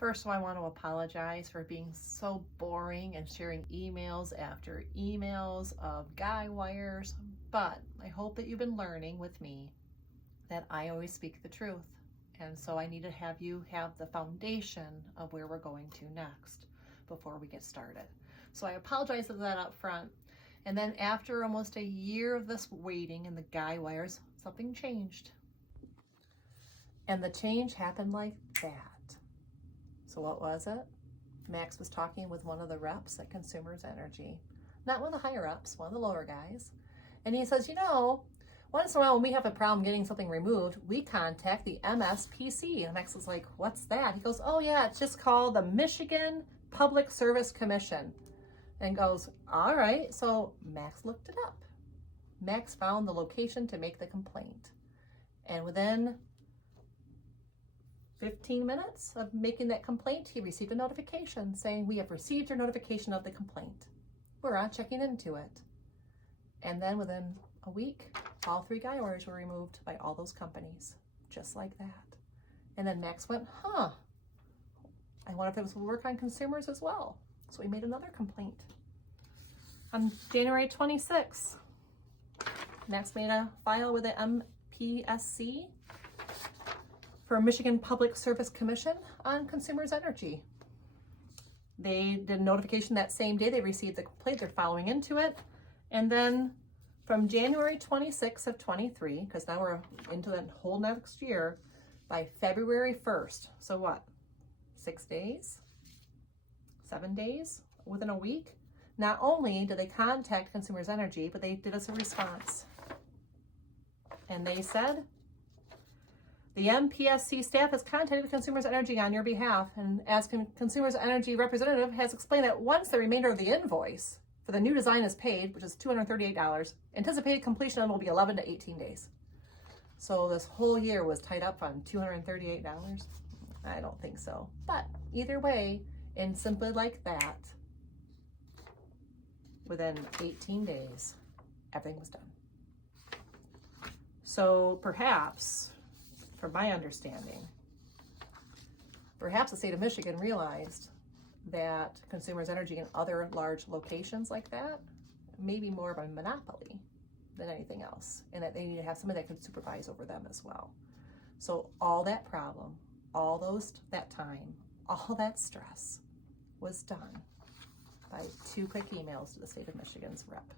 First of all, I want to apologize for being so boring and sharing emails after emails of guy wires, but I hope that you've been learning with me that I always speak the truth. And so I need to have you have the foundation of where we're going to next before we get started. So I apologize for that up front. And then after almost a year of this waiting and the guy wires, something changed. And the change happened like that. So what was it? Max was talking with one of the reps at Consumers Energy, not one of the higher ups, one of the lower guys. And he says, once in a while when we have a problem getting something removed, we contact the MSPC. And Max was like, what's that? He goes, oh yeah, it's just called the Michigan Public Service Commission. And goes, all right. So Max looked it up. Max found the location to make the complaint. And within 15 minutes of making that complaint, he received a notification saying, we have received your notification of the complaint. We're on checking into it. And then within a week, all 3 guy wires were removed by all those companies, just like that. And then Max went, I wonder if it was work on consumers as well. So he made another complaint. On January 26th, Max made a file with the MPSC for Michigan Public Service Commission on Consumers Energy. They did a notification that same day they received the complaint. They're following into it. And then from January 26th of 23, because now we're into that whole next year, by February 1st, so what, 6 days, 7 days, within a week, not only did they contact Consumers Energy, but they did us a response. And they said, the MPSC staff has contacted Consumers Energy on your behalf, and as Consumers Energy representative has explained that once the remainder of the invoice for the new design is paid, which is $238, anticipated completion will be 11 to 18 days. So this whole year was tied up on $238? I don't think so. But either way, and simply like that, within 18 days, everything was done. So perhaps, from my understanding, perhaps the state of Michigan realized that Consumers Energy and other large locations like that may be more of a monopoly than anything else, and that they need to have somebody that can supervise over them as well. So all that problem, that time, all that stress was done by 2 quick emails to the state of Michigan's rep.